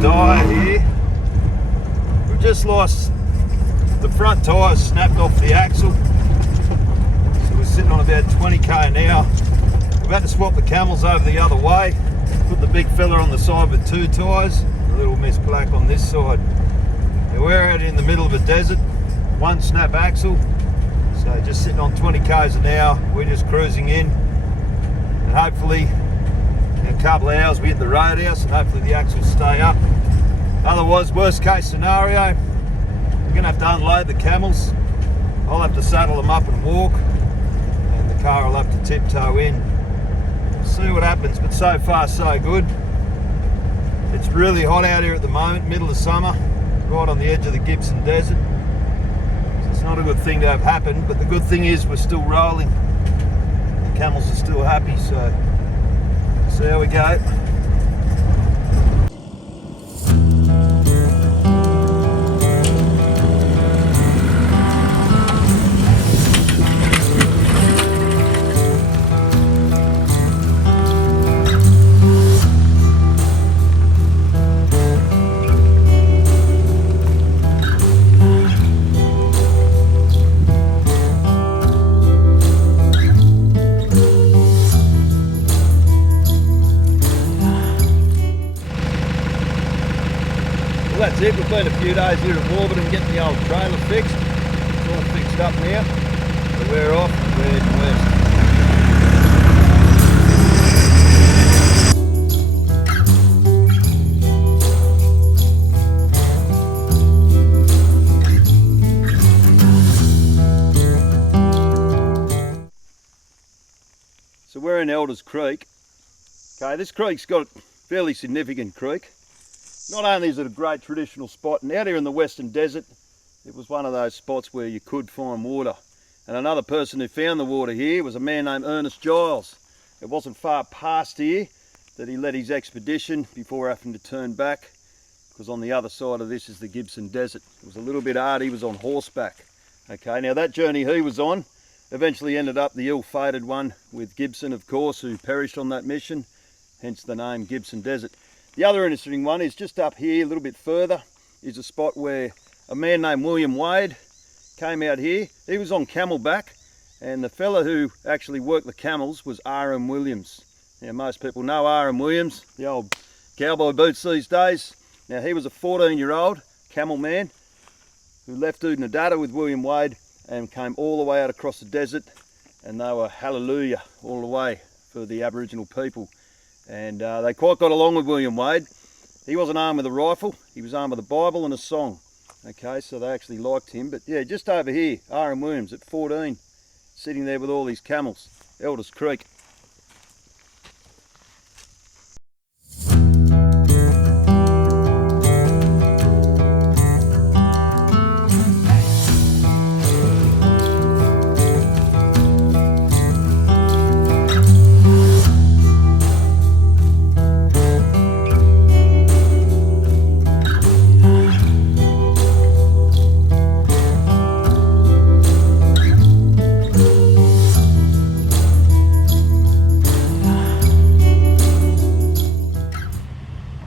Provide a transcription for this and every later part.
dire here. We've just lost the front tyre, snapped off the axle. So we're sitting on about 20k an hour. We've had to swap the camels over the other way. Put the big fella on the side with 2 tyres. A little Miss Black on this side. Now we're out in the middle of a desert. 1 snap axle. So just sitting on 20 k's an hour. We're just cruising in. And hopefully in a couple of hours we hit the roadhouse and hopefully the axle will stay up. Otherwise, worst case scenario, we're going to have to unload the camels. I'll have to saddle them up and walk, and the car will have to tiptoe in. See what happens, but so far so good. It's really hot out here at the moment, middle of summer, right on the edge of the Gibson desert. So it's not a good thing to have happen, but the good thing is we're still rolling. The camels are still happy, so see how we go. Well, that's it. We've been a few days here at Warburton getting the old trailer fixed. It's all fixed up now. So we're off, we're heading west. So we're in Elders Creek. Okay, this creek's got a fairly significant creek. Not only is it a great traditional spot, and out here in the Western Desert, it was one of those spots where you could find water. And another person who found the water here was a man named Ernest Giles. It wasn't far past here that he led his expedition before having to turn back, because on the other side of this is the Gibson Desert. It was a little bit hard. He was on horseback. Okay, now that journey he was on eventually ended up the ill-fated one with Gibson, of course, who perished on that mission, hence the name Gibson Desert. The other interesting one is just up here, a little bit further, is a spot where a man named William Wade came out here. He was on camelback, and the fella who actually worked the camels was R.M. Williams. Now, most people know R.M. Williams, the old cowboy boots these days. Now, he was a 14-year-old camel man who left Oodnadatta with William Wade and came all the way out across the desert, and they were hallelujah all the way for the Aboriginal people. And they quite got along with William Wade. He wasn't armed with a rifle, he was armed with a Bible and a song. Okay, so they actually liked him. But yeah, just over here, R.M. Williams at 14, sitting there with all these camels, Elders Creek.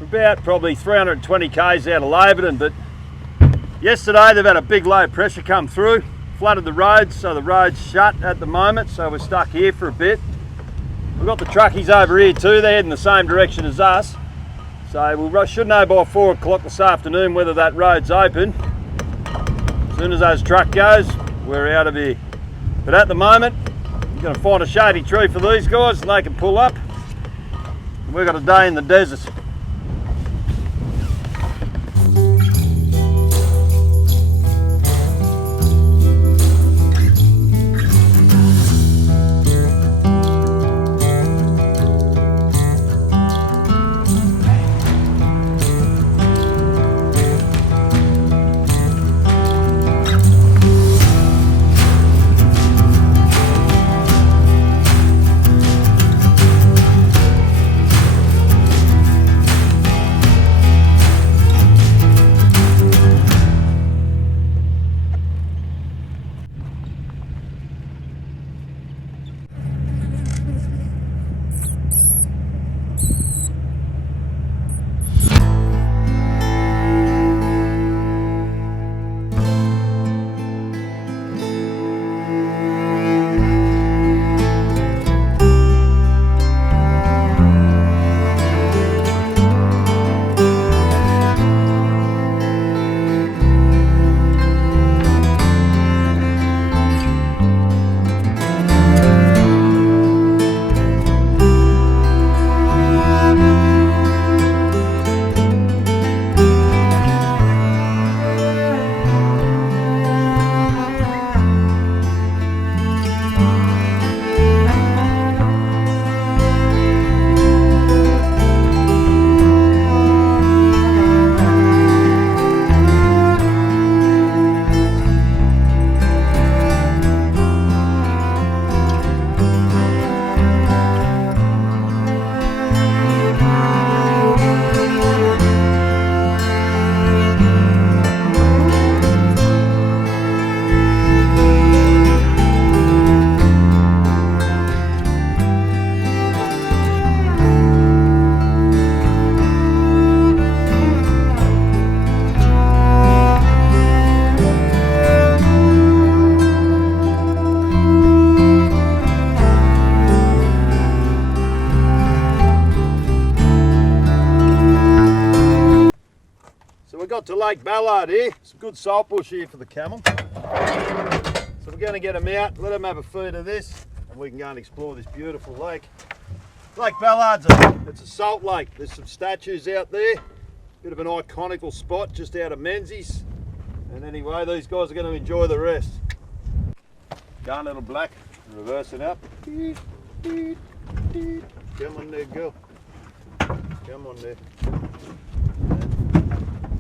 About probably 320 k's out of Warburton, but yesterday they've had a big low pressure come through, flooded the roads, so the road's shut at the moment, so we're stuck here for a bit. We've got the truckies over here too, they're heading the same direction as us, so we should know by 4 o'clock this afternoon whether that road's open. As soon as those truck goes, we're out of here. But at the moment, we're going to find a shady tree for these guys and they can pull up. And we've got a day in the desert. got to Lake Ballard here. Some good salt bush here for the camel. So we're going to get them out, let them have a feed of this, and we can go and explore this beautiful lake. Lake Ballard's it's a salt lake. There's some statues out there. Bit of an iconical spot just out of Menzies. And anyway, these guys are going to enjoy the rest. Going little black, reversing up. Come on there, girl. Come on there.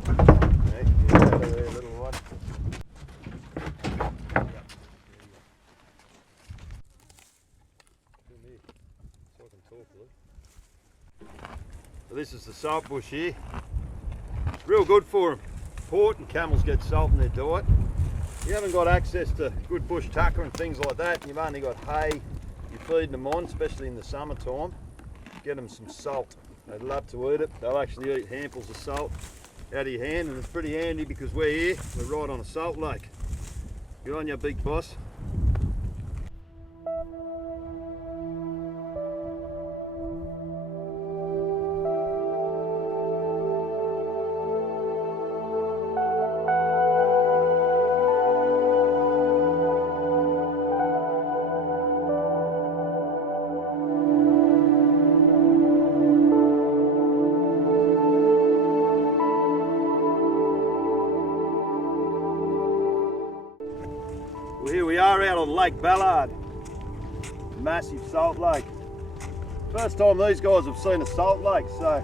Hey, get out of there, little one. So I can talk a little. So this is the salt bush here. It's real good for them. Important camels get salt in their diet. You haven't got access to good bush tucker and things like that, and you've only got hay you're feeding them on, especially in the summertime. Get them some salt. They'd love to eat it. They'll actually eat handfuls of salt out of your hand, and it's pretty handy because we're here, we're right on a salt lake. Good on you, big boss. Well, here we are out on Lake Ballard, massive salt lake. First time these guys have seen a salt lake, so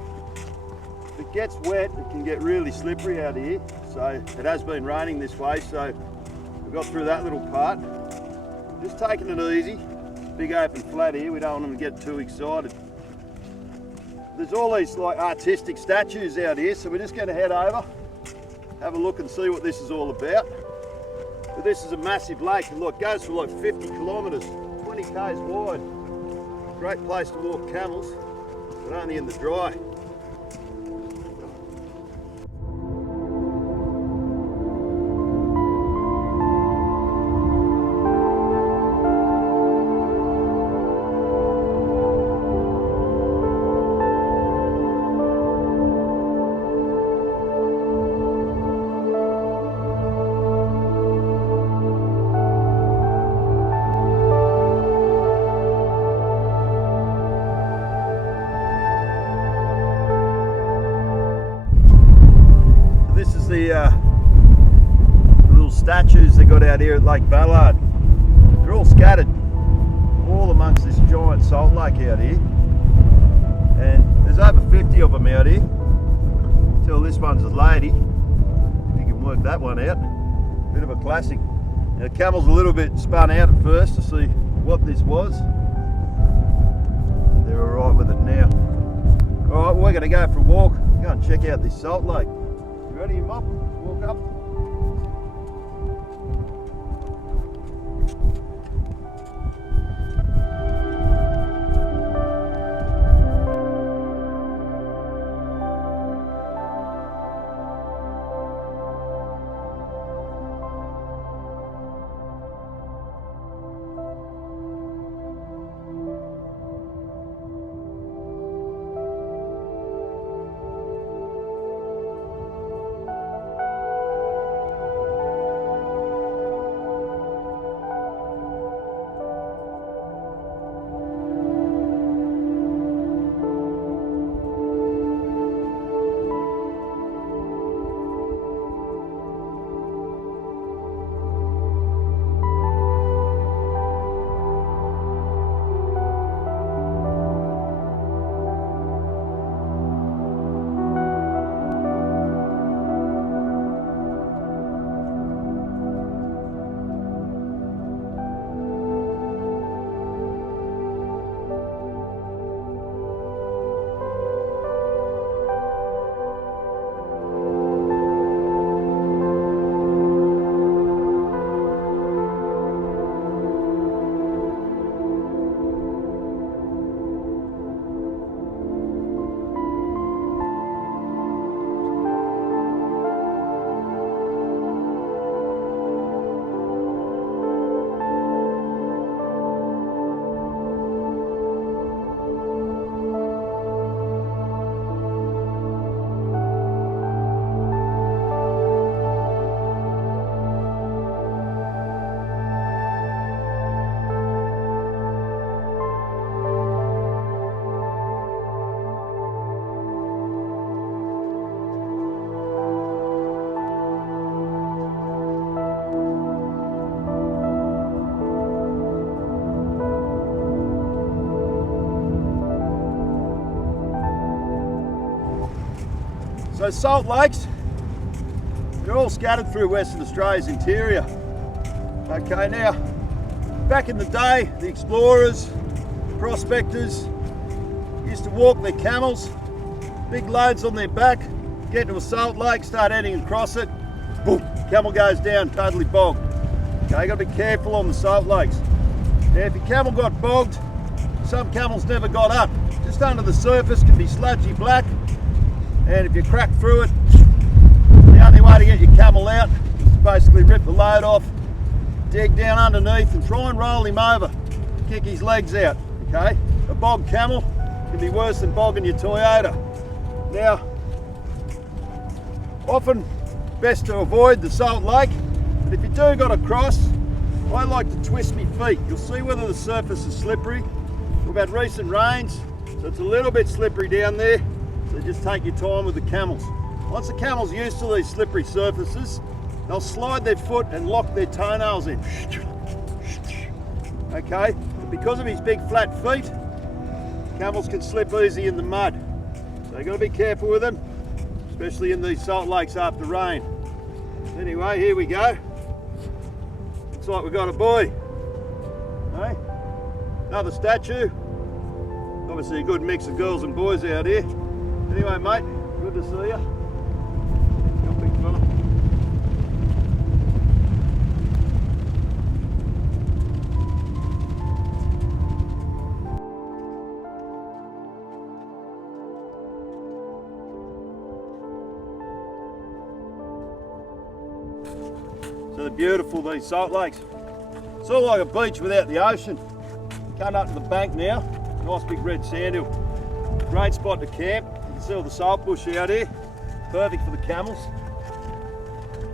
if it gets wet, it can get really slippery out here. So it has been raining this way, so we got through that little part. Just taking it easy, big open flat here, we don't want them to get too excited. There's all these like artistic statues out here, so we're just going to head over, have a look and see what this is all about. But this is a massive lake, and look, it goes for like 50 kilometres, 20 k's wide. Great place to walk camels, but only in the dry. The little statues they got out here at Lake Ballard. They're all scattered all amongst this giant salt lake out here, and there's over 50 of them out here. Till this one's a lady, if you can work that one out. Bit of a classic. Now, the camel's a little bit spun out at first to see what this was. They're alright with it now. Alright, we're going to go for a walk, go and check out this salt lake. You ready, Mop? Walk up. So salt lakes, they're all scattered through Western Australia's interior. Okay, now, back in the day, the explorers, prospectors used to walk their camels, big loads on their back, get to a salt lake, start heading across it, boom, camel goes down, totally bogged. Okay, you got to be careful on the salt lakes. Now, if your camel got bogged, some camels never got up. Just under the surface can be sludgy black, and if you crack through it, the only way to get your camel out is to basically rip the load off, dig down underneath and try and roll him over, kick his legs out, okay? A bogged camel can be worse than bogging your Toyota. Now, often best to avoid the salt lake, but if you do got to cross, I like to twist my feet. You'll see whether the surface is slippery. We've had recent rains, so it's a little bit slippery down there, so just take your time with the camels. Once the camel's used to these slippery surfaces, they'll slide their foot and lock their toenails in. Okay, but because of his big flat feet, camels can slip easy in the mud. So you've got to be careful with them, especially in these salt lakes after rain. Anyway, here we go. Looks like we've got a boy. Hey? Another statue. Obviously a good mix of girls and boys out here. Anyway, mate, good to see you. You're a big fella. So they're beautiful, these salt lakes. It's all like a beach without the ocean. Coming up to the bank now, nice big red sand hill. Great spot to camp. You can see all the salt bush out here. Perfect for the camels.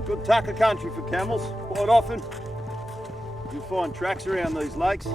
Good tucker country for camels. Quite often you'll find tracks around these lakes.